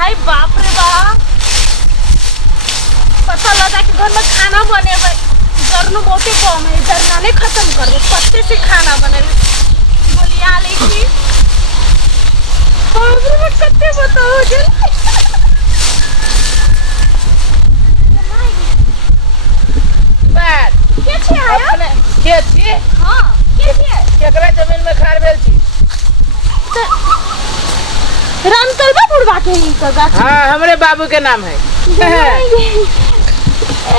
हाय बाप रे बाप। पता लगा कि घर में खाना बने जरनो बहुते कम है, जरना नहीं खत्म कर दो, पत्ते से खाना बने बोलिया लेकी बाप रे बाप कत्ते बताओ जल बात के छे आया के छी? हां के छे केकरा जमीन में खार भेल छी? रामतलबा बुढ़वा के ही का गाछ। हाँ हमरे बाबू के नाम है।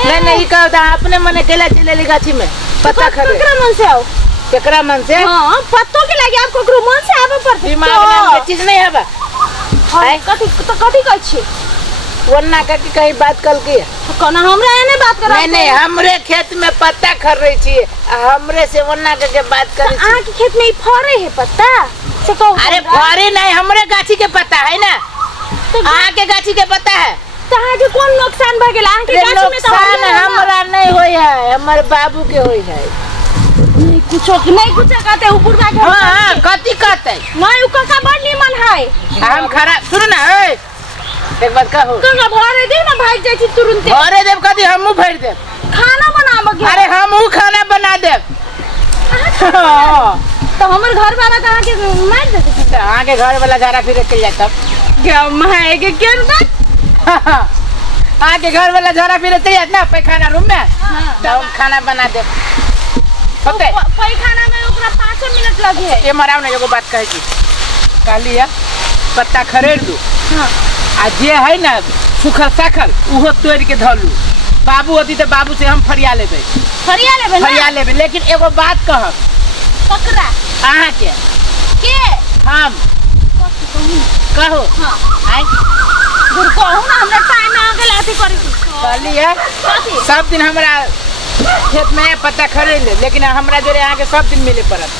नहीं नहीं कहो था अपने मने केला चले ली गाछी में पत्ता खा केकरा मन से आओ? केकरा मन से? हां पत्तों के लगे आपको केकरो मन से आवे पड़ते दिमाग नाम के चीज नहीं है बा। हां कथि तो कथि कहै छी? वरना का की कहीं बात कल की कोना हमरा एने बात करा? नहीं नहीं हमरे खेत में पत्ता खर रही छी, हमरे से वरना का के बात करी छी। आ के खेत में फरे है पत्ता से कहो। अरे फरे नहीं हमरे गाछी के पत्ता है ना, आ के गाछी के पत्ता है। तहां के कौन नुकसान भ गेल? आ के गाछी में तो नुकसान हमरा नहीं होई है, हमर बाबू के होई है। नहीं कुछ कहते ऊपर का। हां कथि कहते? नहीं उ काका बड़ निमन है। हम खरा सुन ना ए एक बात कहो। काका भरे दे ना भाग जाई छी तुरंत। भरे देब कथि हमहु भर देब। खाना बनाब के। अरे हमहु खाना बना देब। तो हमर घर वाला कहां के मार देते? तो आगे घर वाला झाड़ा फिर के जाता क्या माय के केन बात? आगे घर वाला झाड़ा फिर के जात ना पैखाना रूम में। तो हम खाना बना देब। ओके पैखाना में ओकरा 5 मिनट लगे है। ये मराव ना एगो बात कहे छी। काली है पत्ता खरेड़ दू। हां आ जे है ना सुखल साखल उहो तोड़ के धलू। बाबू होती तो बाबू से हम फरिया लेबे। फरिया लेबे ना? फरिया लेबे लेकिन एगो बात कहब। पकड़ा अहाँ के हम कहो। हां आई दूर कहू ना हमरा टाइम आ गेल अथी करी। कहली है सब दिन हमरा खेत में पत्ता खरीद ले, लेकिन हमरा जोरे यहाँ के सब दिन मिले पड़त।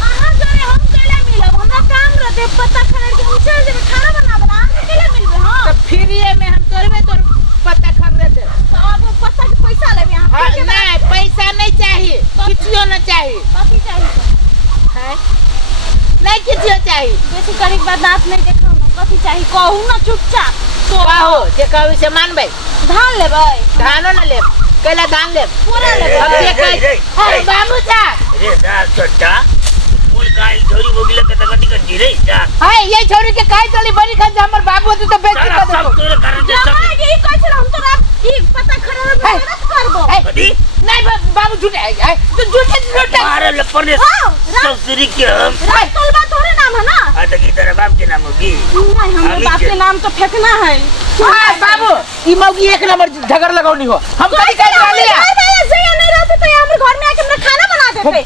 अहाँ जोरे हम केला मिलब? हमरा काम रहते पत्ता खरीद के हम चल जेबे खाना बनाबे। अहाँ केला मिलबे? हां तो फ्रीए में हम तोड़ पत्ता खरीद दे। तो अब पत्ता के पैसा लेबे? अहाँ हाँ नहीं पैसा नहीं चाहिए, किछियो नहीं चाहिए। कथी चाहिए? है नहीं किछियो चाहिए। बेसी कड़ी बात नहीं देखौ ना। कथी चाहिए कहू ना चुपचाप। तो कहो जे कहबे से मानबे। धान लेबे? धानो न लेब, केला धान लेब। पूरा लेबे? अब जे कह अरे बाबू जा रे दाल छोटा फूल काई छोरी बोगिले के तकती कर जी रे जा। हां ये छोरी के काई चली बड़ी खन हमर बाबू होते तो बेच सारा के सब देबो। तोरे कारण जे सब ये कह छ हम तोरा ई पत्ता खरीद में मदद करबो। कदी नहीं बाबू झूठे है तो झूठे मारे लपर ने हाँ, ससुरी के हम रातलबा तोरे नाम है ना? आता की तेरा बाप के नाम होगी। नहीं हमरे अमित बाप के- के नाम तो फेंकना है। हां बाबू ई मौगी एक नंबर झगड़ लगाउनी हो। हम कभी कह वाले घर वाला जया नहीं रहते तो हमरे घर में आके हमरा खाना बना देते।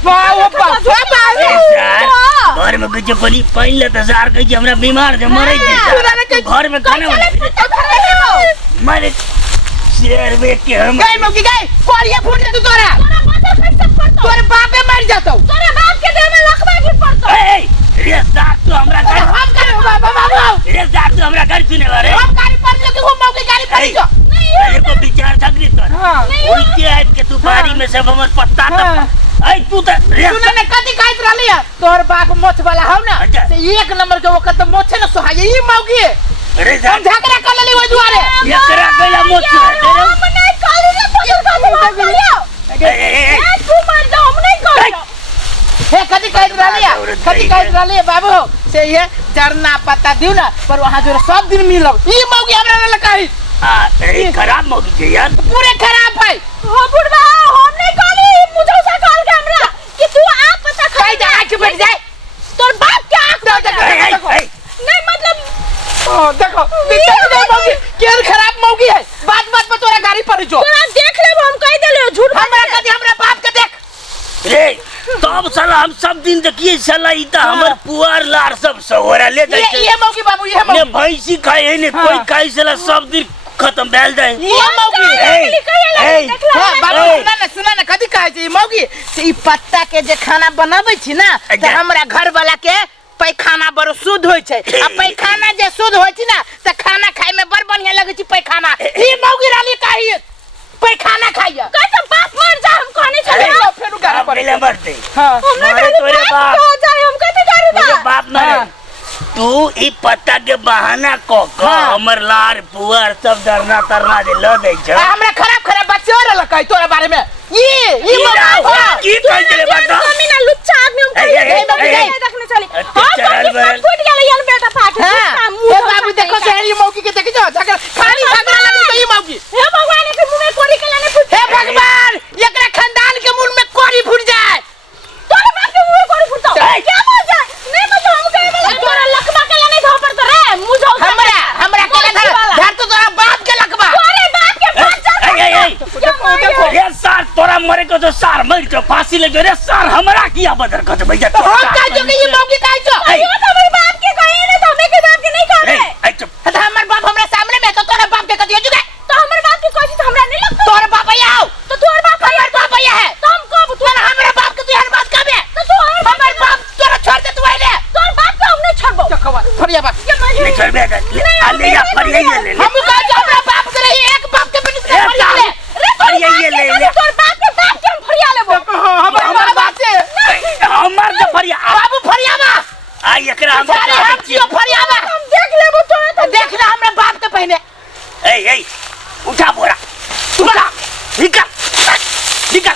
घर में कुछ पनी पहले तो जार कही हमरा बीमार जे मरे जे घर में खाना बना मारे शेर बेच के हम गई मौगी गई कोरिया फूट दे तू तोरा तोरे बापे मर जातो। तोरे बाप के देह में लकवा गिर पड़तो। ए रे साथ तो हमरा घर हम करे बाबा बाबू रे साथ तो हमरा घर सुने वाले हम गाड़ी पर जो कि वो मौगी गाड़ी पर जो तेरे को विचार सकरी तो हां उल्टी आज के तू बारी में सब हमर पत्ता हाँ। तो आई तू तो रे सुना ने कदी काइत रहली है तोर बाप मोछ वाला हौ ना अच्छा। से एक नंबर के वक्त तो मोछे न सोहाय ई मौगी अरे हम साथ झगड़ा कर लेली वो दुआरे एकरा गला मोच तेरे हम नहीं करी रे तो बात करियो। ए तू मर जा हम नहीं करियो। हे कदी काइत रहली है कदी काइत रहली है बाबू से ये जरना पत्ता दियो ना पर वहां जो सब दिन मिलब ई मौगी हमरा न लकाई अरे खराब मौगी है यार पूरे खराब है। हो बुढ़वा हम नहीं करी मुझे से कॉल के हमरा कि तू आ पत्ता काई जा आके बैठ जाए तोर बाप के आंख ए नहीं मतलब देखो देखो मौगी केर खराब मौगी है बात बात पे तोरा गाड़ी पर जो तोरा देख लेब हम कह देले झूठ हमरा कदी हमरा बाप के देख रे तब साला हम सब दिन देखिए साला इता हमर पुआर लार सब सहोरा ले जाए ये मौगी बाबू ये ने मौगी भैंसी खाए ने कोई खाई साला सब दिन खत्म बैल जाए ये मौगी बाबू सुना ना कदी कहे छी मौगी से ई पत्ता के जे खाना बनाबै छी ना त हमरा घर वाला के पैखाना बड़ शुद्ध होय छै आ पैखाना जे शुद्ध होय छै ना त खाना खाए में बड़ बढ़िया लगे छै पैखाना ई मौगी रानी काहे पैखाना खाइया कसम बाप मर जा हम कहने अरे चले फेरू गाड़ी पहले मरते हां मारे तोरे बाप हो जाए हम कहते जा मेरे रहा बाप मरे तू ई पत्ता के बहाना को हाँ। हमर लार पुअर सब डरना तरना दे ल दे छ हमरा खराब खराब बात से और लकाई तोरा बारे में ई की कह देले बात मम्मी ना लुच्चा आदमी हम देखने चली हां फूट गेल यार बेटा फाट ए बाबू देखो शहरी मौकी के देखि जा खाली झगड़ा लगी तो ई मौकी हे भगवान के मुंह में कोड़ी के लाने फूट हे भगवान एकरा खानदान के मुंह में कोड़ी फूट जाए तोरा बाप के मुंह में कोड़ी फूटता क्या बोल जाए नहीं मतलब हम कहे तोरा लकबा के लाने धोपर तो रे मुंह झोल हमरा के धर तो तोरा बाप के लकबा तोरे बाप के पांच देखो रे सार तोरा मरे को तो सार मर के फांसी लगे रे सार हमरा किया बदर कर भैया हम का जो के ये मौकी काई छो ये तो मेरे बाप के कहीं ना तो हमें के बाप के नहीं कहबे ए चुप तो हमर बाप हमरा सामने में तो तोरा बाप के कदियो जुगे तो हमर बाप के कोई हमरा नहीं लगता तोरा बाप आया हो तो तोर बाप हमर बाप आया है तो हम कब तू हमरा बाप के तू हर बात कहबे तो तू हमर बाप तोरा छोड़ दे तू आइले तोर बाप के हम नहीं छोड़बो देखवा फरिया बाप नहीं कर बे ले जा फरिया ले हम का जो हमरा बाप के रही एक बाप के बिना ए, फरिया ले फरिया ये ले ले तोर बाप के हम फरिया लेबो हमर बाप से हमर तो फरिया बाबू फरिया बा आ एकरा हम सारे हम क्यों फरिया बा हम देख लेबो तो देखना हमरा बाप के पहले ए उठा बोरा उठा निकल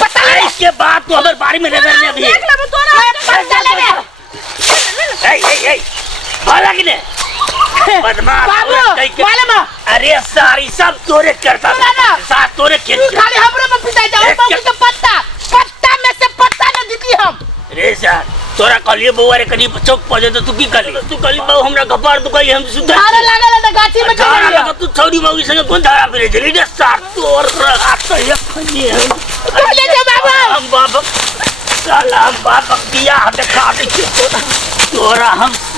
पता ले इसके बाद तो हमारे बाड़ी में नजर नहीं अभी देख लेबो तोरा पता ले ए भाला कि ने बदमाश बाबू मालूम अरे सारी सब तोरे करता ना। साथ तोरे खेल तू खाली हमरे में पिटाई जाओ मौकी के पत्ता में से पत्ता न दीदी हम रे सार तोरा कलिए बउआ रे कनी चौक पजे तो तू की कली तू कली बउ हमरा कपार तू कली हम सुधर धारा लागल न गाछी में धारा चढ़िया लगा तू छौड़ी मौगी संगे कौन धारा फिरे जली रे सार तोर हाथ तो एक फनी है बोले जे बाबा हम बाप साला हम बाप दिया देखा दे तोरा हम